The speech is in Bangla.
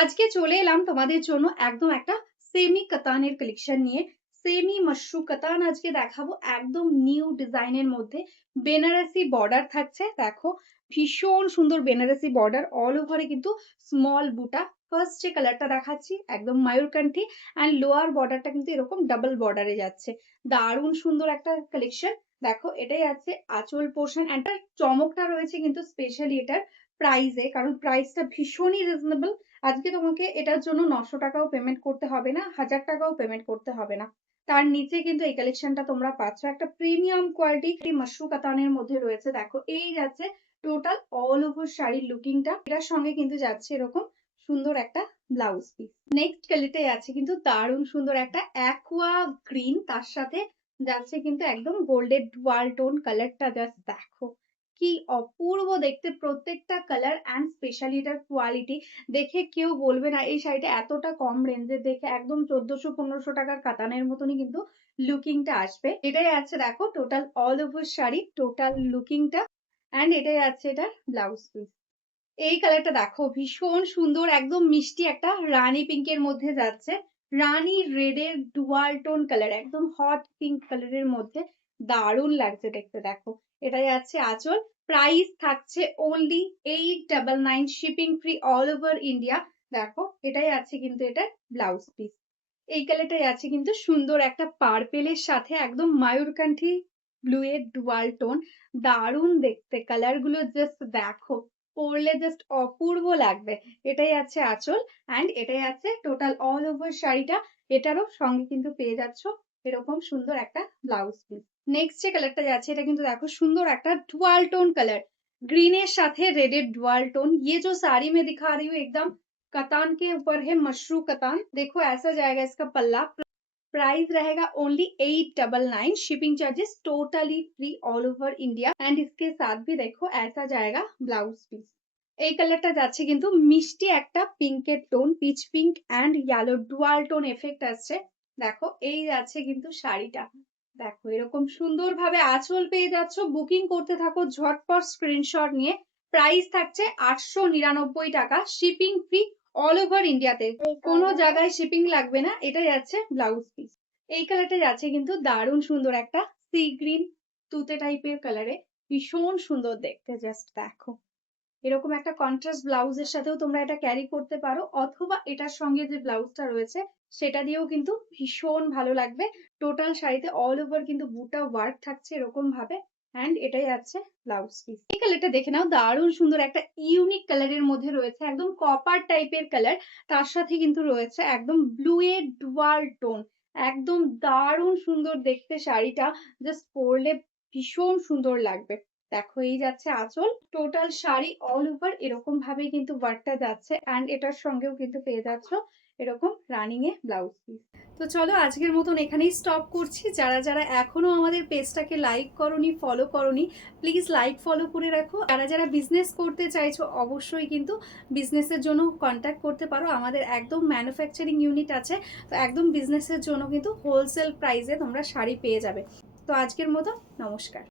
আজকে চলে এলাম তোমাদের জন্য একদম একটা সেমি কাতানের কালেকশন নিয়ে। সেমি মাশরু কাতান আজকে দেখাবো, একদম নিউ ডিজাইনের মধ্যে। বেনারসি বর্ডার থাকছে, দেখো ভীষণ সুন্দর বেনারসি বর্ডার, অল ওভারে কিন্তু স্মল বুটা। ফার্স্ট যে কালারটা দেখাচ্ছি একদম ময়ূরকান্ঠি, অ্যান্ড লোয়ার বর্ডারটা কিন্তু এরকম ডাবল বর্ডারে যাচ্ছে। দারুণ সুন্দর একটা কালেকশন। দেখো এটাই আছে আঁচল পোর্শন, অ্যান্ড চমকটা রয়েছে কিন্তু স্পেশালি এটার প্রাইসে, কারণ প্রাইসটা ভীষণই রিজনেবল। আজকে তোমাকে এটার জন্য 900 টাকাও পেমেন্ট করতে হবে না, 1000 টাকাও পেমেন্ট করতে হবে না। তার নিচে কিন্তু এই কালেকশনটা তোমরা পাচ্ছ একটা প্রিমিয়াম কোয়ালিটি মাশরু কাতানের মধ্যে রয়েছে। দেখো এই যাচ্ছে টোটাল অল ওভার শাড়ির লুকিংটা, এটার সঙ্গে কিন্তু যাচ্ছে এরকম সুন্দর একটা ব্লাউজ পিস। নেক্সট কালিতে আছে কিন্তু দারুণ সুন্দর একটা অ্যাকোয়া গ্রিন, তার সাথে যাচ্ছে কিন্তু একদম গোল্ডের ডুয়াল টোন কালারটা। জাস্ট দেখো কি অপূর্ব দেখতে প্রত্যেকটা কালার, অ্যান্ড স্পেশালি এটার কোয়ালিটি দেখে কেউ বলবে না এই শাড়িটা এতটা কম রেঞ্জের, দেখে একদম 1400-1500 টাকার কাতানের মতনই কিন্তু লুকিংটা আসবে। এটাই আছে দেখো total all over sari total লুকিংটা, অ্যান্ড এটাই আছে এটার ব্লাউজ পিস। এই কালারটা দেখো ভীষণ সুন্দর, একদম মিষ্টি একটা রানী পিঙ্কের মধ্যে যাচ্ছে, রানী রেডের ডুয়াল টোন কালার, একদম হট পিঙ্ক কালারের মধ্যে। দারুণ লাগছে দেখতে। দেখো এটাই আছে আঁচল, প্রাইস থাকছে only 899, shipping free all over India. দেখো এটাই আছে কিন্তু এটার ব্লাউজ পিস। এই কালারটাই আছে কিন্তু সুন্দর একটা পার্পেলের সাথে একদম ময়ূরকান্ঠি ব্লু এর ডুয়াল টোন। দারুণ দেখতে কালার গুলো, জাস্ট দেখো পরলে জাস্ট অপূর্ব লাগবে। এটাই আছে আঁচল, অ্যান্ড এটাই আছে টোটাল অল ওভার শাড়িটা। এটারও সঙ্গে কিন্তু পেয়ে যাচ্ছ এরকম সুন্দর একটা ব্লাউজ পিস। নেক্সট যে কালারটা যাচ্ছে এটা কিন্তু দেখো সুন্দর একটা ডুয়াল টোन कलर, ग्रीन साथे रेड डुअल टोन। ये जो साड़ी में दिखा रही हूँ एकदम कतान के ऊपर है, मशरू कतान। देखो ऐसा जाएगा इसका पल्ला। प्राइस रहेगा only 899, shipping charges totally free all over India, and इसके साथ भी देखो ऐसा जाएगा ब्लाउज पीस। এই কালারটা যাচ্ছে কিন্তু মিষ্টি একটা পিঙ্কের tone, peach pink and yellow dual tone effect আসছে। দেখো এই যাচ্ছে কিন্তু শাড়িটা। দেখো এরকম সুন্দরভাবে আঁচল পেয়ে যাচ্ছ। বুকিং করতে থাকো ঝটপট স্ক্রিনশট নিয়ে। প্রাইস থাকছে 899 টাকা, শিপিং ফ্রি অল ওভার ইন্ডিয়াতে, কোনো জায়গায় শিপিং লাগবে না। এটা যাচ্ছে ব্লাউজ পিস। এই কালারটা যাচ্ছে কিন্তু দারুণ সুন্দর একটা সি গ্রিন তুতে টাইপের কালারে, ভীষণ সুন্দর দেখতে। জাস্ট দেখো এরকম একটা কন্ট্রাস্ট ব্লাউজের সাথেও তোমরা এটা ক্যারি করতে পারো, অথবা এটার সঙ্গে যে ব্লাউজটা রয়েছে সেটা দিয়েও কিন্তু ভীষণ ভালো লাগবে। টোটাল শাড়িতে অল ওভার কিন্তু বুটা ওয়ার্ক থাকছে এরকম ভাবে, অ্যান্ড এটাই আছে ব্লাউজ পিস। এই কালারটা দেখে নাও, দারুণ সুন্দর একটা ইউনিক কালারের মধ্যে রয়েছে, একদম কপার টাইপের কালার। তার সাথে কিন্তু রয়েছে একদম ব্লু এর ডুয়াল টোন, একদম দারুণ সুন্দর দেখতে শাড়িটা। জাস্ট পরলে ভীষণ সুন্দর লাগবে। দেখো এই যাচ্ছে আঁচল, টোটাল শাড়ি অল ওভার এরকম ভাবে কিন্তু ওয়ার্কটা যাচ্ছে, অ্যান্ড এটার সঙ্গেও কিন্তু পেয়ে যাচ্ছ এরকম রানিং এ ব্লাউজ পিস। তো চলো আজকের মতন এখানেই স্টপ করছি। যারা যারা এখনো আমাদের পেজটাকে লাইক করনি, ফলো করনি, প্লিজ লাইক ফলো করে রাখো। যারা যারা বিজনেস করতে চাইছো অবশ্যই কিন্তু বিজনেসের জন্য কন্ট্যাক্ট করতে পারো, আমাদের একদম ম্যানুফ্যাকচারিং ইউনিট আছে। তো একদম বিজনেসের জন্য কিন্তু হোলসেল প্রাইসে তোমরা শাড়ি পেয়ে যাবে। তো আজকের মতো নমস্কার।